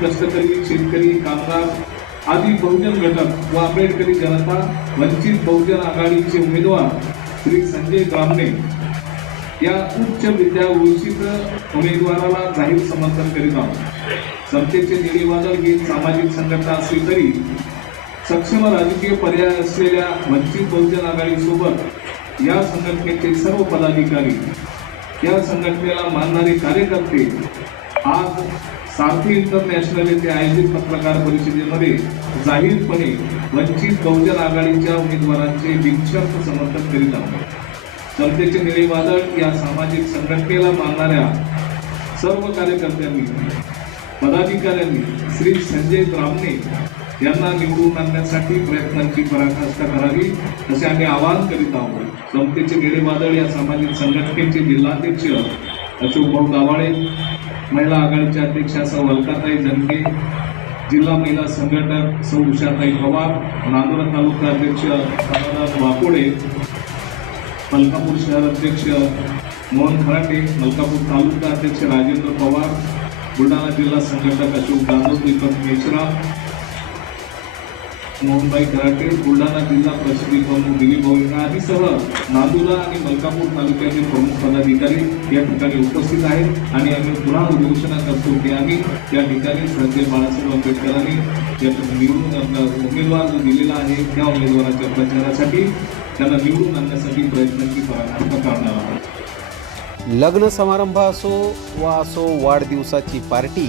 कष्टकरी शेतकरी कामगार आदी बहुजन घटक व आंबेडकरी जनता वंचित बहुजन आघाडीचे उमेदवार श्री संजय गामणे या उच्च विद्या वंचित उमेदवाराला जाहीर समर्थन करीत आहोत. समतेचे निळीवादळ ही सामाजिक संघटना असली तरी सक्षम राजकीय पर्याय असलेल्या वंचित बहुजन आघाडीसोबत या संघटनेचे सर्व पदाधिकारी या संघटनेला मानणारे कार्यकर्ते आज सारथी इंटरनॅशनल येथे आयोजित पत्रकार परिषदेमध्ये जाहीरपणे वंचित बहुजन आघाडीच्या उमेदवारांचे बिनशर्त समर्थन करीत आहोत. जनतेचे निळेवादळ या सामाजिक संघटनेला मानणाऱ्या सर्व कार्यकर्त्यांनी पदाधिकाऱ्यांनी श्री संजय ब्राह्मणे यांना निवडून आणण्यासाठी प्रयत्नांची पराकाष्ठा करावी असे आम्ही आवाहन करीत आहोत. समतेचे निळेवादळ या सामाजिक संघटनेचे जिल्हाध्यक्ष अशोक भाऊ दावाळे महिला आघाडीच्या अध्यक्षा सौ अलकाताई जनके जिल्हा महिला संघटक सौ उषाताई पवार नांदुरा तालुका अध्यक्ष समाधान वाकोडे मलकापूर शहर अध्यक्ष मोहन खराटे मलकापूर तालुका अध्यक्ष राजेंद्र पवार बुलढाणा जिल्हा संघटक अशोक जाधव दीपक मेश्राम मोहनभाई कराटे बुलढाणा जिल्हा प्रसिद्धी प्रमुख दिलीप भाऊ आदीसह नांदुरा आणि मलकापूर तालुक्याचे प्रमुख पदाधिकारी या ठिकाणी उपस्थित आहेत. आणि आम्ही पुन्हा घोषणा करतो की आम्ही या ठिकाणी श्रद्धे बाळासाहेब आंबेडकरांनी या निवडून उमेदवार जो दिलेला आहे त्या उमेदवाराच्या प्रचारासाठी त्यांना निवडून आणण्यासाठी प्रयत्नांची करणार आहोत. लग्न समारंभ असो वा असो वाढदिवसाची पार्टी